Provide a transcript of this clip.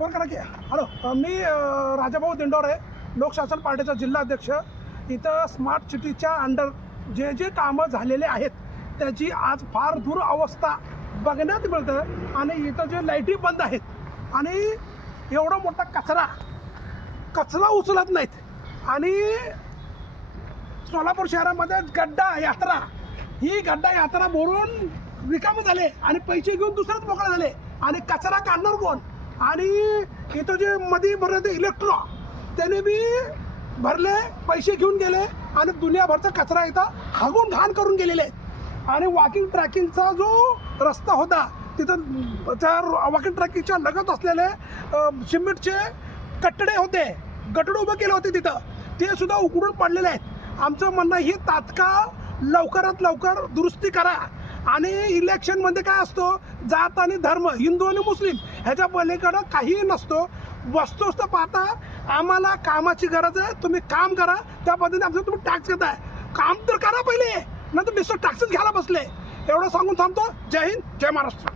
Phone करा की. Hello, मी राजाभाऊ दिंडोरे, लोकशासन पार्टीचा जिल्हा अध्यक्ष. इथं स्मार्ट सिटीच्या अंडर जे जे कामं झालेले आहेत त्याची आज फार दुरवस्था बघण्यात मिळतं. आणि इथं जे लाईटी बंद आहेत आणि एवढा मोठा कचरा उचलत नाहीत. आणि सोलापूर शहरामध्ये गड्डा यात्रा भरून रिकामे झाले आणि पैसे घेऊन दुसरेच मोकळे झाले. आणि कचरा काढणार कोण? आणि इथं जे मध्ये भरले इलेक्ट्रो त्याने बी भरले, पैसे घेऊन गेले आणि दुनियाभरचा कचरा इथं हागून घाण करून गेलेले आहेत. आणि वॉकिंग ट्रॅकिंगचा जो रस्ता होता तिथं त्या वॉकिंग ट्रॅकिंगच्या लगत असलेले सिमेंटचे कट्टडे होते, गटडे उभे केले होते तिथं, ते सुद्धा उकडून पडलेले आहेत. आमचं म्हणणं ही तात्काळ लवकरात लवकर दुरुस्ती करा. आणि इलेक्शनमध्ये काय असतो, जात आणि धर्म, हिंदू आणि मुस्लिम ह्याच्या पलीकडं काहीही नसतो. वस्तुस्थ पाहता आम्हाला कामाची गरज आहे, तुम्ही काम करा. त्या पद्धतीने आमचं तुम्ही टॅक्स घेताय, काम तर करा पहिले, नंतर नुसतं टॅक्सच घ्यायला बसले. एवढं सांगून थांबतो. जय हिंद, जय महाराष्ट्र.